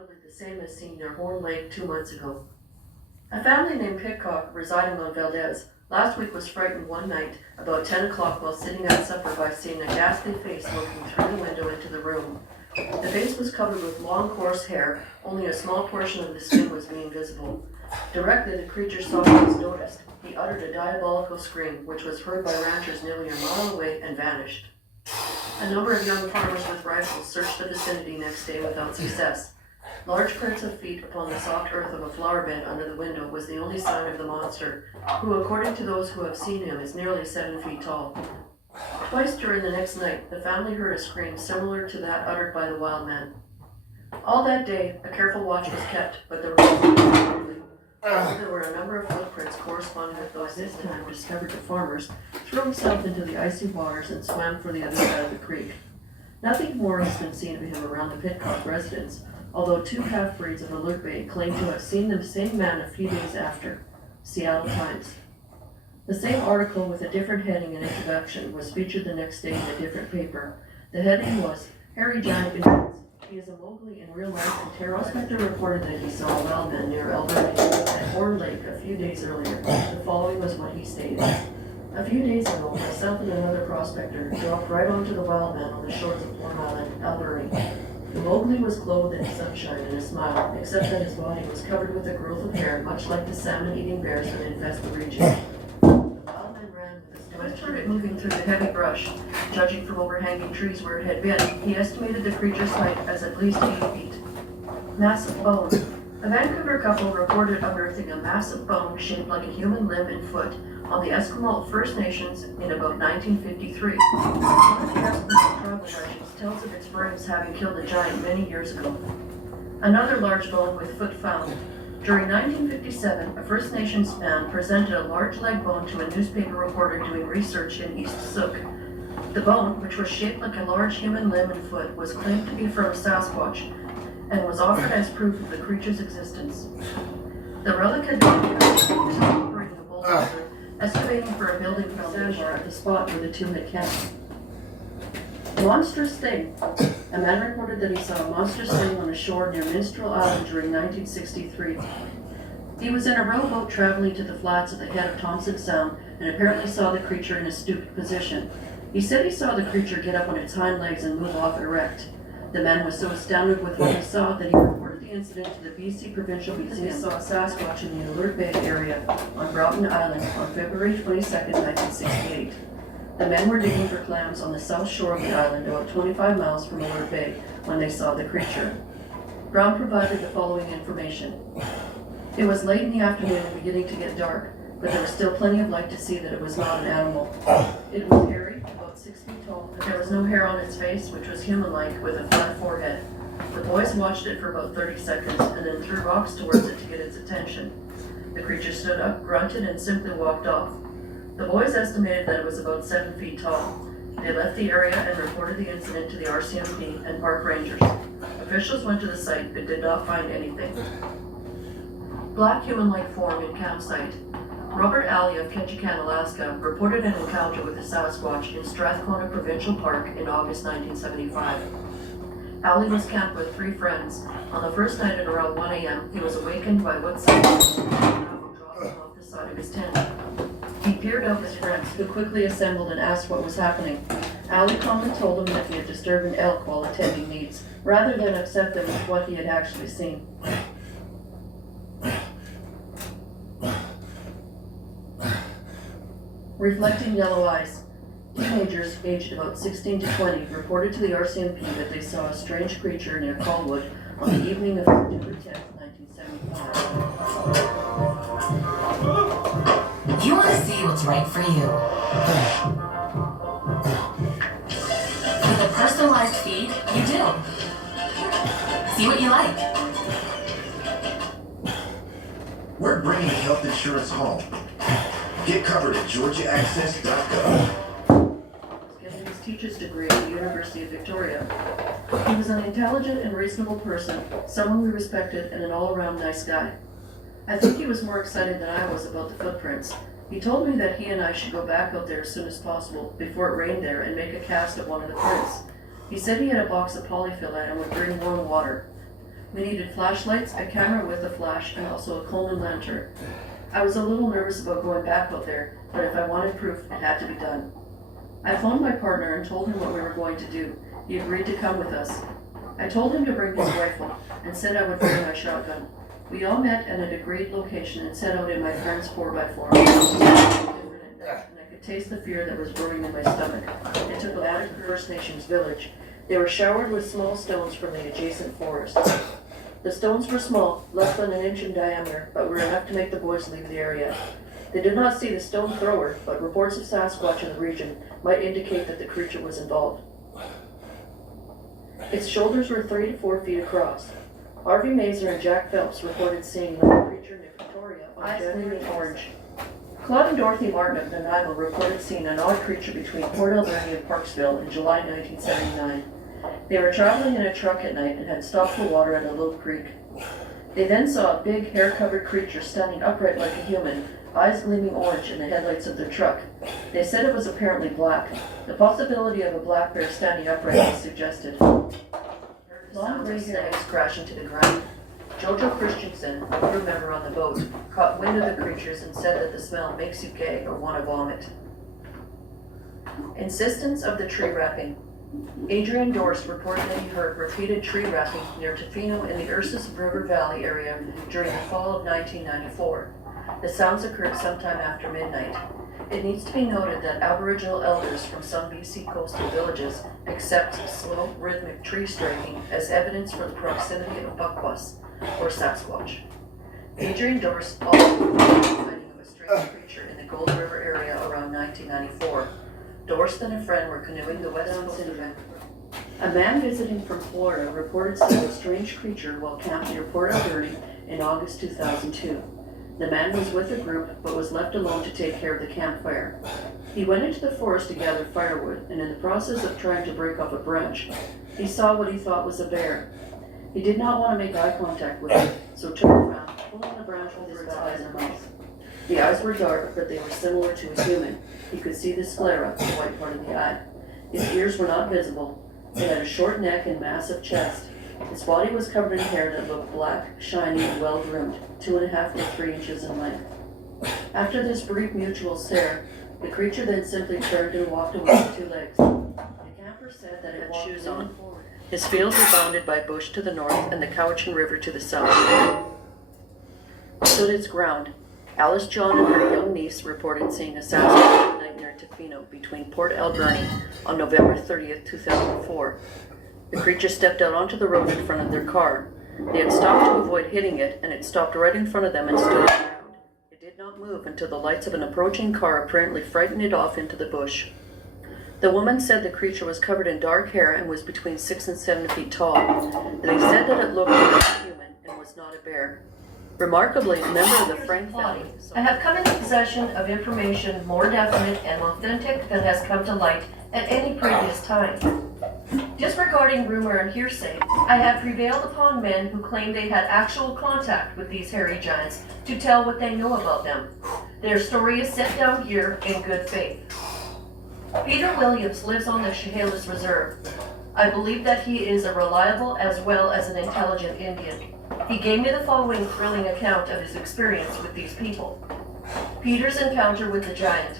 undoubtedly the same as seen near Horn Lake 2 months ago. A family named Pitcock, residing on Valdez, last week was frightened one night about 10 o'clock while sitting at supper by seeing a ghastly face looking through the window into the room. The face was covered with long, coarse hair, only a small portion of the skin was being visible. Directly the creature saw what was noticed. He uttered a diabolical scream, which was heard by ranchers nearly a mile away and vanished. A number of young farmers with rifles searched the vicinity next day without success. Large prints of feet upon the soft earth of a flower bed under the window was the only sign of the monster, who, according to those who have seen him, is nearly 7 feet tall. Twice during the next night, the family heard a scream similar to that uttered by the wild man. All that day, a careful watch was kept, but the there were a number of footprints corresponding with those this time discovered the farmers threw himself into the icy waters and swam for the other side of the creek. Nothing more has been seen of him around the Pitcock residence, although 2 half-breeds of Alert Bay claim to have seen the same man a few days after. Seattle Times. The same article with a different heading and introduction was featured the next day in a different paper. The heading was, Hairy Giant Begins. He is a Mowgli in real life, and Prospector reported that he saw a wild man near Alberta at Horn Lake a few days earlier. The following was what he stated. A few days ago, myself and another prospector dropped right onto the wild man on the shores of Horn Island, Alberta. The Mowgli was clothed in sunshine and a smile, except that his body was covered with a growth of hair, much like the salmon-eating bears that infest the region. When it started moving through the heavy brush, judging from overhanging trees where it had been, he estimated the creature's height as at least 8 feet. Massive bone. A Vancouver couple reported unearthing a massive bone shaped like a human limb and foot on the Eskimo First Nations in about 1953. One of the Eskimo tribal legends tells of its brains having killed a giant many years ago. Another large bone with foot found. During 1957, a First Nations man presented a large leg bone to a newspaper reporter doing research in East Sook. The bone, which was shaped like a large human limb and foot, was claimed to be from a Sasquatch and was offered as proof of the creature's existence. The relic had been operating a bulldozer, excavating for a building foundation at the spot where the 2 had camped. Monstrous thing. A man reported that he saw a monstrous thing on a shore near Minstrel Island during 1963. He was in a rowboat traveling to the flats at the head of Thompson Sound and apparently saw the creature in a stooped position. He said he saw the creature get up on its hind legs and move off erect. The man was so astounded with what he saw that he reported the incident to the BC Provincial Museum. He saw a Sasquatch in the Alert Bay area on Broughton Island on February 22, 1968. The men were digging for clams on the south shore of the island, about 25 miles from Alert Bay, when they saw the creature. Brown provided the following information. It was late in the afternoon and beginning to get dark, but there was still plenty of light to see that it was not an animal. It was hairy, about 6 feet tall, but there was no hair on its face, which was human-like, with a flat forehead. The boys watched it for about 30 seconds, and then threw rocks towards it to get its attention. The creature stood up, grunted, and simply walked off. The boys estimated that it was about 7 feet tall. They left the area and reported the incident to the RCMP and park rangers. Officials went to the site but did not find anything. Black human-like form in campsite. Robert Alley of Ketchikan, Alaska, reported an encounter with a Sasquatch in Strathcona Provincial Park in August 1975. Alley was camped with 3 friends. On the first night at around 1 a.m., he was awakened by what seemed to be dropping off the side of his tent. He peered out his friends, who quickly assembled and asked what was happening. Alley calmly told them that he had disturbed an elk while attending meats, rather than upset them with what he had actually seen. Reflecting yellow eyes. Teenagers aged about 16 to 20 reported to the RCMP that they saw a strange creature near Colwood on the evening of September 10, 1975. You want to see what's right for you. With a personalized feed, you do. See what you like. We're bringing health insurance home. Get covered at georgiaaccess.gov. Getting his teacher's degree at the University of Victoria. He was an intelligent and reasonable person, someone we respected, and an all-around nice guy. I think he was more excited than I was about the footprints. He told me that he and I should go back out there as soon as possible, before it rained there, and make a cast of one of the prints. He said he had a box of polyfill and would bring warm water. We needed flashlights, a camera with a flash, and also a Coleman lantern. I was a little nervous about going back out there, but if I wanted proof, it had to be done. I phoned my partner and told him what we were going to do. He agreed to come with us. I told him to bring his rifle and said I would bring my shotgun. We all met at an agreed location and set out in my friend's 4x4. And I could taste the fear that was brewing in my stomach. It took a lot of First Nations village. They were showered with small stones from the adjacent forest. The stones were small, less than an inch in diameter, but were enough to make the boys leave the area. They did not see the stone thrower, but reports of Sasquatch in the region might indicate that the creature was involved. Its shoulders were 3 to 4 feet across. Harvey Mazer and Jack Phelps reported seeing the creature near Victoria on January orange. Claude and Dorothy Martin of Nanaimo reported seeing an odd creature between Port Alberni and Parksville in July 1979. They were traveling in a truck at night and had stopped for water at a little creek. They then saw a big, hair-covered creature standing upright like a human, eyes gleaming orange in the headlights of their truck. They said it was apparently black. The possibility of a black bear standing upright was suggested. Long gray snags crashing to the ground. Jojo Christensen, a crew member on the boat, caught wind of the creatures and said that the smell makes you gag or want to vomit. Insistence of the tree rapping. Adrian Dorst reported that he heard repeated tree rapping near Tofino in the Ursus River Valley area during the fall of 1994. The sounds occurred sometime after midnight. It needs to be noted that Aboriginal elders from some BC coastal villages accept slow, rhythmic tree striking as evidence for the proximity of Buckwas, or Sasquatch. Adrian Dorst also reported the sighting of a strange creature in the Gold River area around 1994. Dorst and a friend were canoeing the west coast of Vancouver. A man visiting from Florida reported seeing a strange creature while camped near Port Alberni in August 2002. The man was with a group but was left alone to take care of the campfire. He went into the forest to gather firewood, and in the process of trying to break off a branch, he saw what he thought was a bear. He did not want to make eye contact with it, so turned around, pulling the branch over its eyes and mouth. The eyes were dark, but they were similar to a human. He could see the sclera, the white part of the eye. His ears were not visible. He had a short neck and massive chest. His body was covered in hair that looked black, shiny, and well-groomed, 2.5 to 3 inches in length. After this brief mutual stare, the creature then simply turned and walked away with 2 legs. The camper said that it had shoes on. His fields were bounded by bush to the north and the Cowichan River to the south. Stood its ground. Alice John and her young niece reported seeing a Sasquatch at night near Tofino between Port Alberni on November 30th, 2004. The creature stepped out onto the road in front of their car. They had stopped to avoid hitting it, and it stopped right in front of them and stood its ground. It did not move until the lights of an approaching car apparently frightened it off into the bush. The woman said the creature was covered in dark hair and was between 6 and 7 feet tall. They said that it looked like a human and was not a bear. Remarkably, a member of the Frank family. I have come into possession of information more definite and authentic than has come to light at any previous time. Disregarding rumor and hearsay, I have prevailed upon men who claim they had actual contact with these hairy giants to tell what they know about them. Their story is set down here in good faith. Peter Williams lives on the Chehalis Reserve. I believe that he is a reliable as well as an intelligent Indian. He gave me the following thrilling account of his experience with these people. Peter's encounter with the giant.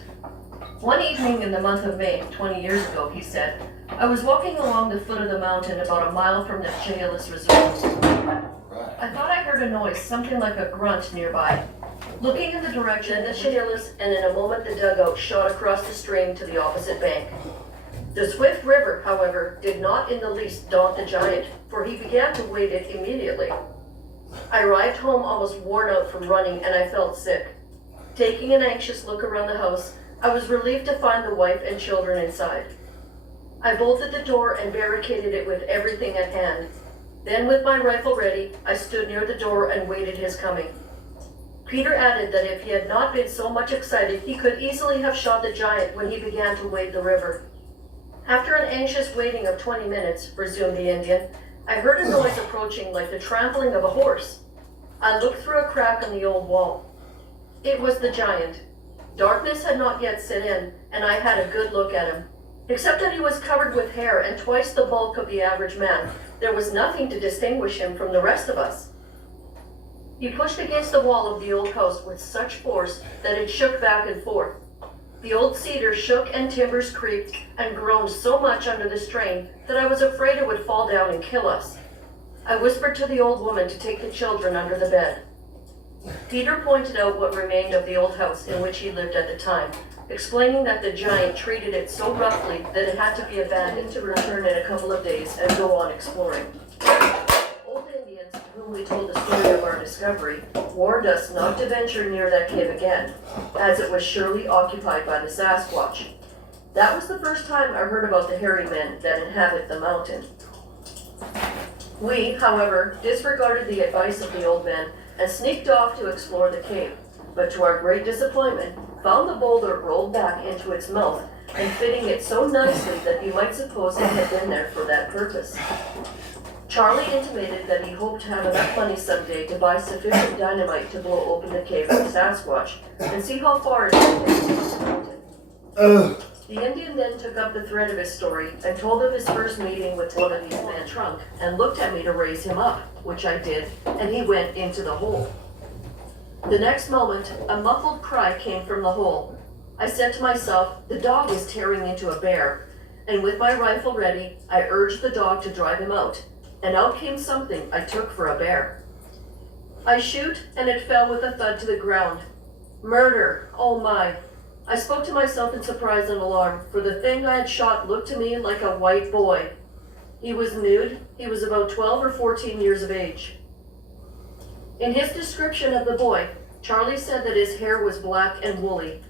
One evening in the month of May, 20 years ago, he said, I was walking along the foot of the mountain about a mile from the Chehalis Reserve. I thought I heard a noise, something like a grunt nearby. Looking in the direction of the Chehalis, and in a moment the dugout shot across the stream to the opposite bank. The swift river, however, did not in the least daunt the giant, for he began to wade it immediately. I arrived home almost worn out from running, and I felt sick. Taking an anxious look around the house, I was relieved to find the wife and children inside. I bolted the door and barricaded it with everything at hand. Then, with my rifle ready, I stood near the door and waited his coming. Peter added that if he had not been so much excited, he could easily have shot the giant when he began to wade the river. After an anxious waiting of 20 minutes, resumed the Indian, I heard a noise approaching like the trampling of a horse. I looked through a crack in the old wall. It was the giant. Darkness had not yet set in, and I had a good look at him. Except that he was covered with hair and twice the bulk of the average man, there was nothing to distinguish him from the rest of us. He pushed against the wall of the old house with such force that it shook back and forth. The old cedar shook and timbers creaked and groaned so much under the strain that I was afraid it would fall down and kill us. I whispered to the old woman to take the children under the bed. Peter pointed out what remained of the old house in which he lived at the time, explaining that the giant treated it so roughly that it had to be abandoned to return in a couple of days and go on exploring. Old Indians, to whom we told the story of our discovery, warned us not to venture near that cave again, as it was surely occupied by the Sasquatch. That was the first time I heard about the hairy men that inhabit the mountain. We, however, disregarded the advice of the old men and sneaked off to explore the cave, but to our great disappointment, found the boulder rolled back into its mouth and fitting it so nicely that you might suppose it had been there for that purpose. Charlie intimated that he hoped to have enough money someday to buy sufficient dynamite to blow open the cave of the Sasquatch and see how far it could get into the mountain. The Indian then took up the thread of his story and told of his first meeting with one of these men trunk and looked at me to raise him up, which I did, and he went into the hole. The next moment, a muffled cry came from the hole. I said to myself, the dog is tearing into a bear, and with my rifle ready, I urged the dog to drive him out, and out came something I took for a bear. I shoot, and it fell with a thud to the ground. Murder, oh my! I spoke to myself in surprise and alarm, for the thing I had shot looked to me like a white boy. He was nude, he was about 12 or 14 years of age. In his description of the boy, Charlie said that his hair was black and woolly.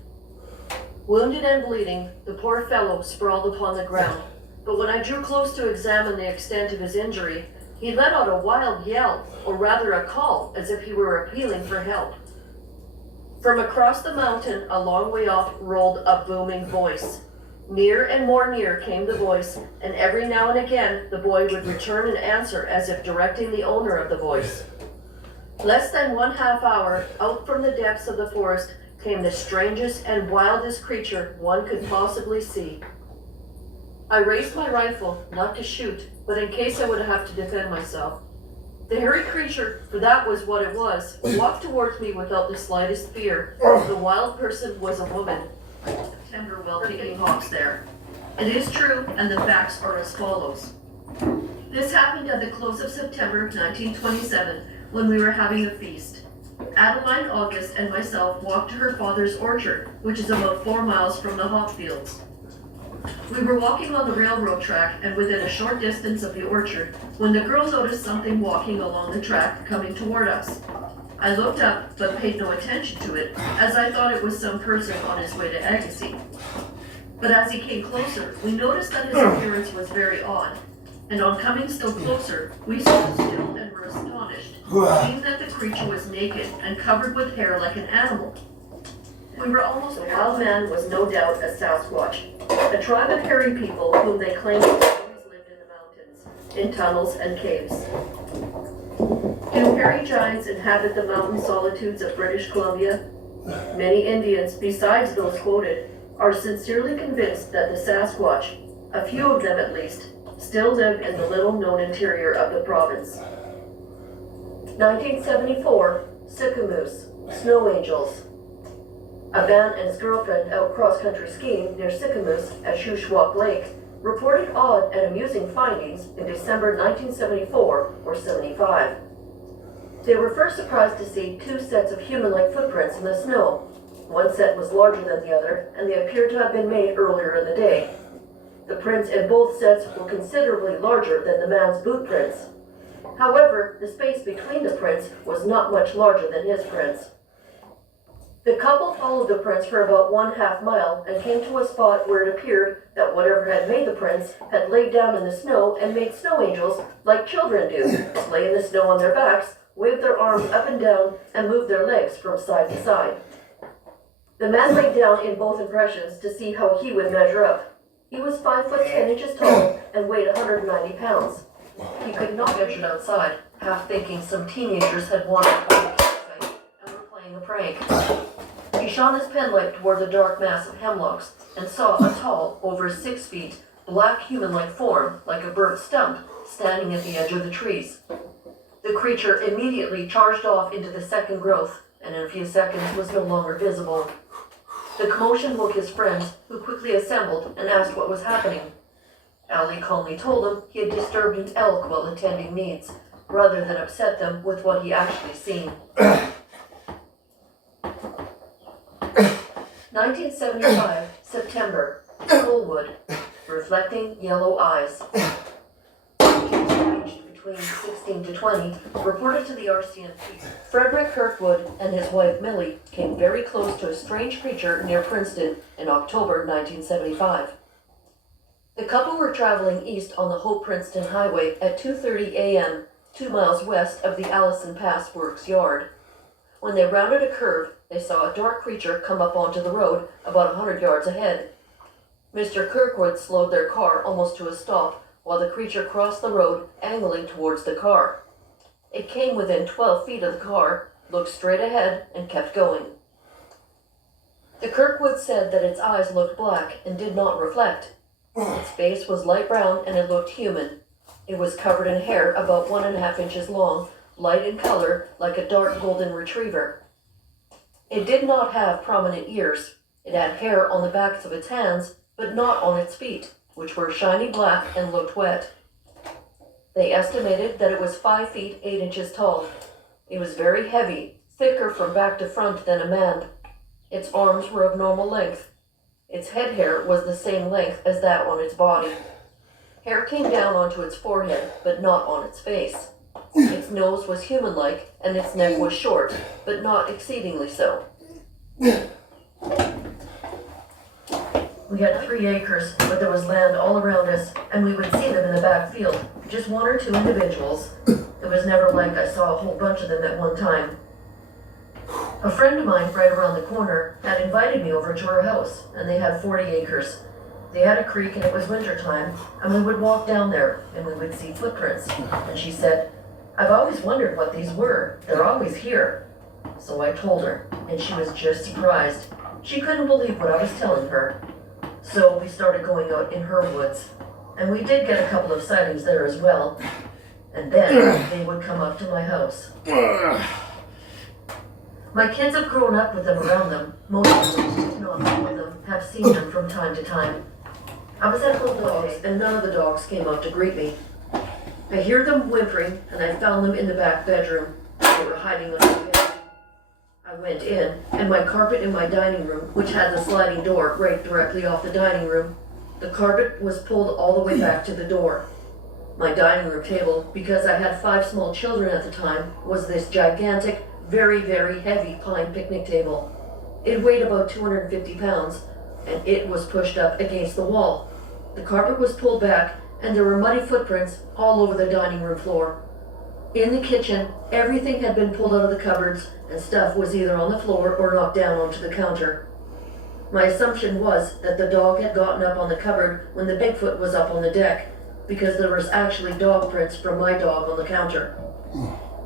Wounded and bleeding, the poor fellow sprawled upon the ground, but when I drew close to examine the extent of his injury, he let out a wild yell, or rather a call, as if he were appealing for help. From across the mountain, a long way off, rolled a booming voice. Near and more near came the voice, and every now and again the boy would return an answer as if directing the owner of the voice. Less than 1/2 hour, out from the depths of the forest, came the strangest and wildest creature one could possibly see. I raised my rifle, not to shoot, but in case I would have to defend myself. The hairy creature, for that was what it was, walked towards me without the slightest fear. The wild person was a woman. September while picking hops there. It is true, and the facts are as follows. This happened at the close of September 1927, when we were having a feast. Adeline August and myself walked to her father's orchard, which is about 4 miles from the hop fields. We were walking on the railroad track and within a short distance of the orchard when the girl noticed something walking along the track coming toward us. I looked up but paid no attention to it, as I thought it was some person on his way to Agassiz. But as he came closer, we noticed that his appearance was very odd, and on coming still closer, we stood still and were astonished, seeing that the creature was naked and covered with hair like an animal. We were almost The wild man was no doubt a Sasquatch, a tribe of hairy people whom they claimed always lived in the mountains, in tunnels and caves. Do hairy giants inhabit the mountain solitudes of British Columbia? Many Indians, besides those quoted, are sincerely convinced that the Sasquatch, a few of them at least, still live in the little-known interior of the province. 1974, Sicamous, Snow Angels. A man and his girlfriend out cross-country skiing near Sicamous at Shuswap Lake reported odd and amusing findings in December 1974 or 75. They were first surprised to see 2 sets of human-like footprints in the snow. One set was larger than the other, and they appeared to have been made earlier in the day. The prints in both sets were considerably larger than the man's boot prints. However, the space between the prints was not much larger than his prints. The couple followed the prints for about 1/2 mile and came to a spot where it appeared that whatever had made the prints had laid down in the snow and made snow angels like children do, lay in the snow on their backs, wave their arms up and down, and move their legs from side to side. The man laid down in both impressions to see how he would measure up. He was 5'10" tall and weighed 190 pounds. He could not venture outside, half thinking some teenagers had wandered by the campsite and were playing a prank. He shone his penlight toward the dark mass of hemlocks and saw a tall, over 6 feet, black human-like form, like a burnt stump, standing at the edge of the trees. The creature immediately charged off into the second growth, and in a few seconds was no longer visible. The commotion woke his friends, who quickly assembled and asked what was happening. Ali calmly told them he had disturbed an elk while attending meads, rather than upset them with what he actually seen. 1975, September, Colwood, reflecting yellow eyes. Aged between 16 to 20, reported to the RCMP. Frederick Kirkwood and his wife Millie came very close to a strange creature near Princeton in October 1975. The couple were traveling east on the Hope-Princeton Highway at 2:30 a.m., 2 miles west of the Allison Pass Works yard. When they rounded a curve, they saw a dark creature come up onto the road about 100 yards ahead. Mr. Kirkwood slowed their car almost to a stop while the creature crossed the road, angling towards the car. It came within 12 feet of the car, looked straight ahead, and kept going. The Kirkwood said that its eyes looked black and did not reflect. Its face was light brown and it looked human. It was covered in hair about 1.5 inches long, light in color, like a dark golden retriever. It did not have prominent ears. It had hair on the backs of its hands, but not on its feet, which were shiny black and looked wet. They estimated that it was 5 feet 8 inches tall. It was very heavy, thicker from back to front than a man. Its arms were of normal length. Its head hair was the same length as that on its body. Hair came down onto its forehead, but not on its face. Its nose was human-like, and its neck was short, but not exceedingly so. We had 3 acres, but there was land all around us, and we would see them in the back field, just 1 or 2 individuals. It was never like I saw a whole bunch of them at one time. A friend of mine right around the corner had invited me over to her house, and they had 40 acres. They had a creek and it was winter time, and we would walk down there, and we would see footprints. And she said, "I've always wondered what these were. They're always here." So I told her, and she was just surprised. She couldn't believe what I was telling her. So we started going out in her woods, and we did get a couple of sightings there as well. And then they would come up to my house. My kids have grown up with them around them. Most of them, if not all of them, have seen them from time to time. I was at home dogs, and none of the dogs came out to greet me. I hear them whimpering, and I found them in the back bedroom. They were hiding under the bed. I went in, and my carpet in my dining room, which had the sliding door right directly off the dining room, the carpet was pulled all the way back to the door. My dining room table, because I had 5 small children at the time, was this gigantic, very, very heavy pine picnic table. It weighed about 250 pounds, and it was pushed up against the wall. The carpet was pulled back, and there were muddy footprints all over the dining room floor. In the kitchen, everything had been pulled out of the cupboards, and stuff was either on the floor or knocked down onto the counter. My assumption was that the dog had gotten up on the cupboard when the Bigfoot was up on the deck, because there was actually dog prints from my dog on the counter.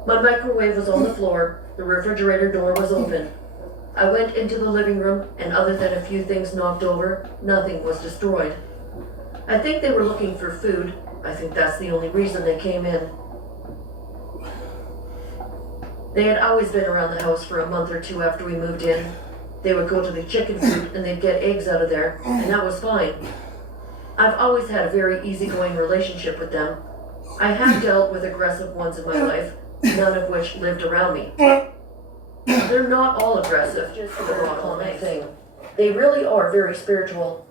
My microwave was on the floor, the refrigerator door was open. I went into the living room, and other than a few things knocked over, nothing was destroyed. I think they were looking for food. I think that's the only reason they came in. They had always been around the house for a month or 2 after we moved in. They would go to the chicken coop and they'd get eggs out of there, and that was fine. I've always had a very easygoing relationship with them. I have dealt with aggressive ones in my life, none of which lived around me. They're not all aggressive, just for the rock on thing. They really are very spiritual.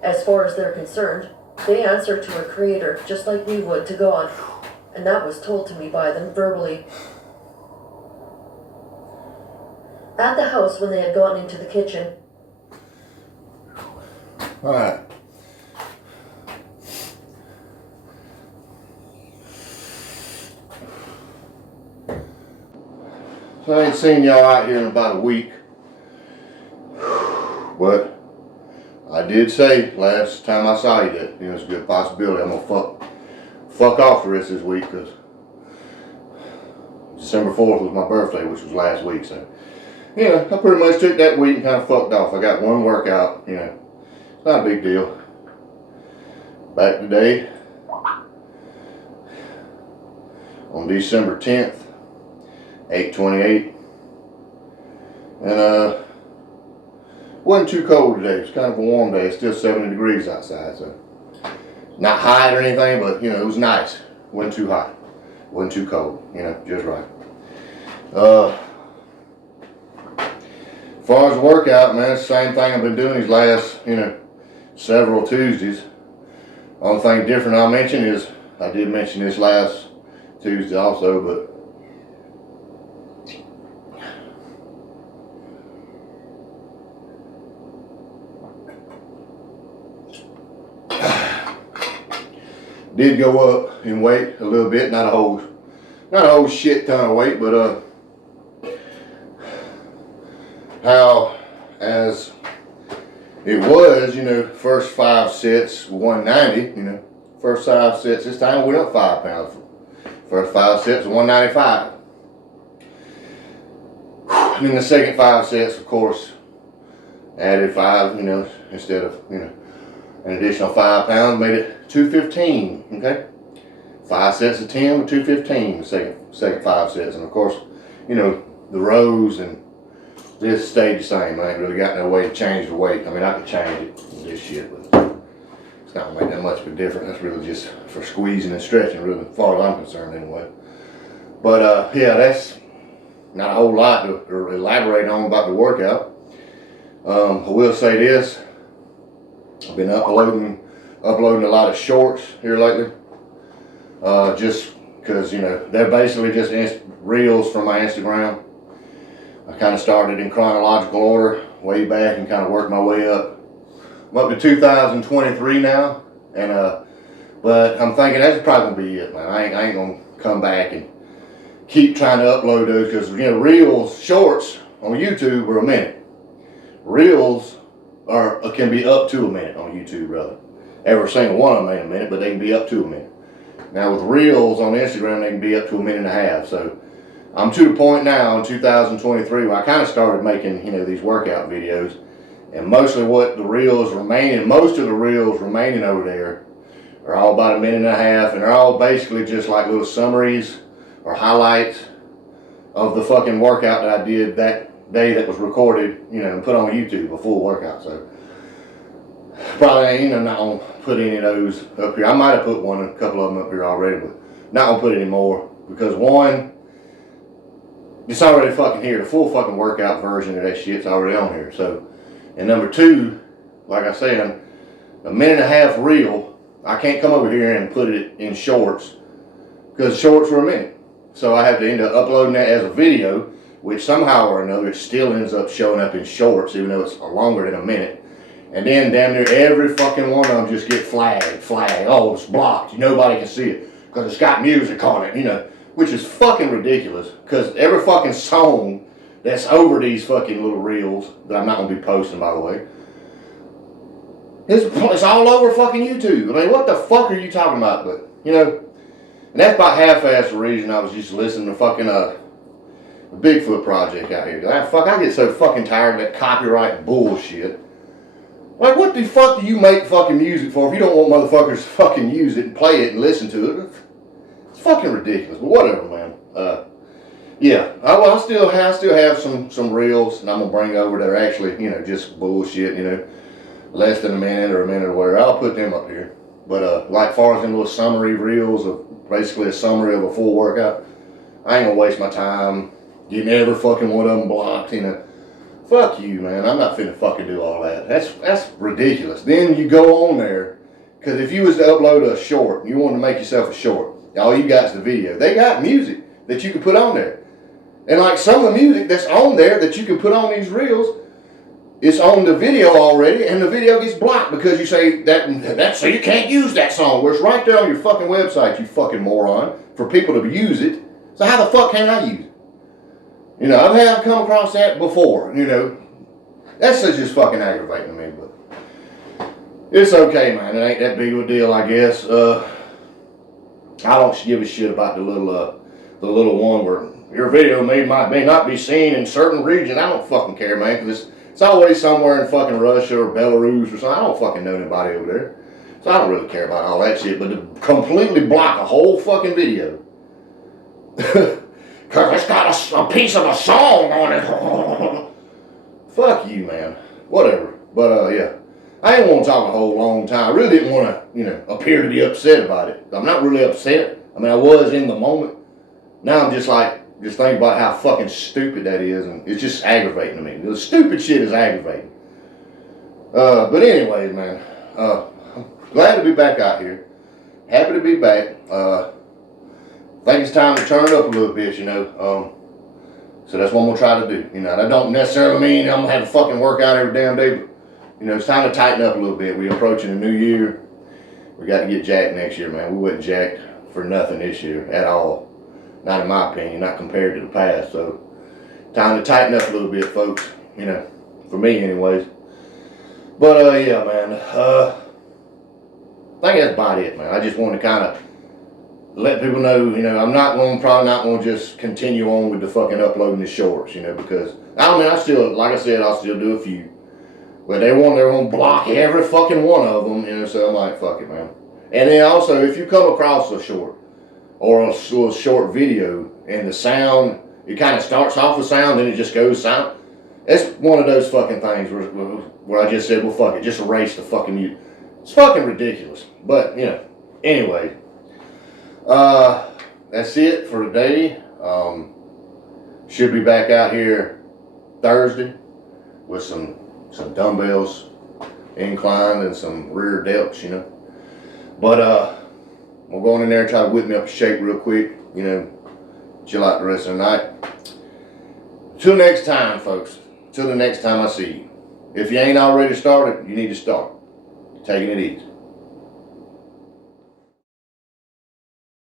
As far as they're concerned, they answer to a creator just like we would to God, and that was told to me by them verbally. At the house, when they had gotten into the kitchen. Alright. So I ain't seen y'all out here in about a week. But I did say last time I saw you that it's a good possibility I'm gonna fuck off the rest of this week, because December 4th was my birthday, which was last week, so you know, I pretty much took that week and kind of fucked off. I got one workout, you know, not a big deal. Back today, on December 10th, 8:28, and wasn't too cold today. It was kind of a warm day. It's still 70 degrees outside, so not hot or anything, but you know, it was nice. Wasn't too hot, wasn't too cold, you know, just right. As far as the workout, man, it's the same thing I've been doing these last, you know, several Tuesdays. Only thing different I'll mention is, I did mention this last Tuesday also, but did go up in weight a little bit, not a whole shit ton of weight, but how as it was, you know, first 5 sets 190, you know, first 5 sets this time went up 5 pounds. First 5 sets 195. And then the second 5 sets, of course, added 5, you know, instead of, you know, an additional 5 pounds, made it 215, okay? 5 sets of 10 with 215, the second 5 sets. And of course, you know, the rows and this stayed the same. I ain't really got no way to change the weight. I mean, I could change it with this shit, but it's not gonna make that much of a difference. That's really just for squeezing and stretching, really, as far as I'm concerned anyway. But yeah, that's not a whole lot to elaborate on about the workout. I will say this. I've been uploading a lot of shorts here lately. Just because, you know, they're basically just reels from my Instagram. I kind of started in chronological order way back and kind of worked my way up. I'm up to 2023 now, and but I'm thinking that's probably gonna be it, man. I ain't gonna come back and keep trying to upload those, because, you know, reels, shorts on YouTube are a minute. Reels can be up to a minute on YouTube, rather. Every single one of them ain't a minute, but they can be up to a minute. Now with reels on Instagram, they can be up to a minute and a half. So I'm to the point now in 2023 where I kind of started making, you know, these workout videos, and mostly most of the reels remaining over there are all about a minute and a half, and they're all basically just like little summaries or highlights of the fucking workout that I did that day that was recorded, you know, and put on YouTube, a full workout. So probably ain't, I'm not gonna put any of those up here. I might have put a couple of them up here already, but not gonna put any more, because one, it's already fucking here. The full fucking workout version of that shit's already on here. So, and number two, like I said, a minute and a half reel, I can't come over here and put it in shorts, because shorts were a minute. So I have to end up uploading that as a video, which somehow or another it still ends up showing up in shorts, even though it's longer than a minute. And then damn near every fucking one of them just get flagged. Oh, it's blocked. Nobody can see it because it's got music on it, you know, which is fucking ridiculous, because every fucking song that's over these fucking little reels that I'm not going to be posting, by the way, it's all over fucking YouTube. I mean, what the fuck are you talking about? But, you know, and that's about half-assed the reason I was just listening to fucking the Bigfoot Project out here. I get so fucking tired of that copyright bullshit. Like, what the fuck do you make fucking music for if you don't want motherfuckers to fucking use it and play it and listen to it? It's fucking ridiculous, but whatever, man. Yeah, I still have some reels, and I'm gonna bring over that are actually, you know, just bullshit, you know, less than a minute or whatever. I'll put them up here. But like far as them little summary reels of basically a summary of a full workout, I ain't gonna waste my time getting every fucking one of them blocked, you know. Fuck you, man. I'm not finna fucking do all that. That's ridiculous. Then you go on there, because if you was to upload a short, you want to make yourself a short, all you got is the video. They got music that you can put on there. And like some of the music that's on there that you can put on these reels, it's on the video already, and the video gets blocked because you say that so you can't use that song, where it's right there on your fucking website, you fucking moron, for people to use it. So how the fuck can I use it? You know, I've come across that before, you know. That's just fucking aggravating to me, but it's okay, man. It ain't that big of a deal, I guess. I don't give a shit about the little one where your video may not be seen in certain regions. I don't fucking care, man, because it's always somewhere in fucking Russia or Belarus or something. I don't fucking know anybody over there. So I don't really care about all that shit, but to completely block a whole fucking video. Cause it's got a piece of a song on it. Fuck you, man. Whatever. But yeah. I didn't want to talk a whole long time. I really didn't want to, appear to be upset about it. I'm not really upset. I mean, I was in the moment. Now I'm just thinking about how fucking stupid that is, and it's just aggravating to me. The stupid shit is aggravating. But anyways, man, I'm glad to be back out here. Happy to be back. Think it's time to turn it up a little bit, So that's what I'm gonna try to do. That don't necessarily mean I'm gonna have to fucking work out every damn day, but it's time to tighten up a little bit. We're approaching a new year. We got to get jacked next year, man. We wasn't jacked for nothing this year at all. Not in my opinion, not compared to the past. So, time to tighten up a little bit, folks. For me anyways. But, yeah, man. I think that's about it, man. I just want to kind of let people know, I'm probably not going to just continue on with the fucking uploading the shorts, because, I still, like I said, I'll still do a few. But they're going to block every fucking one of them, so I'm like, fuck it, man. And then also, if you come across a short, or a short video, and the sound, it kind of starts off with sound, then it just goes sound, it's one of those fucking things where I just said, well, fuck it, just erase the fucking mute. It's fucking ridiculous. But, anyway. That's it for today. Should be back out here Thursday with some dumbbells inclined and some rear delts, But we'll go in there and try to whip me up a shake real quick, chill out the rest of the night. Till next time, folks. Till the next time I see you. If you ain't already started, you need to start. Taking it easy.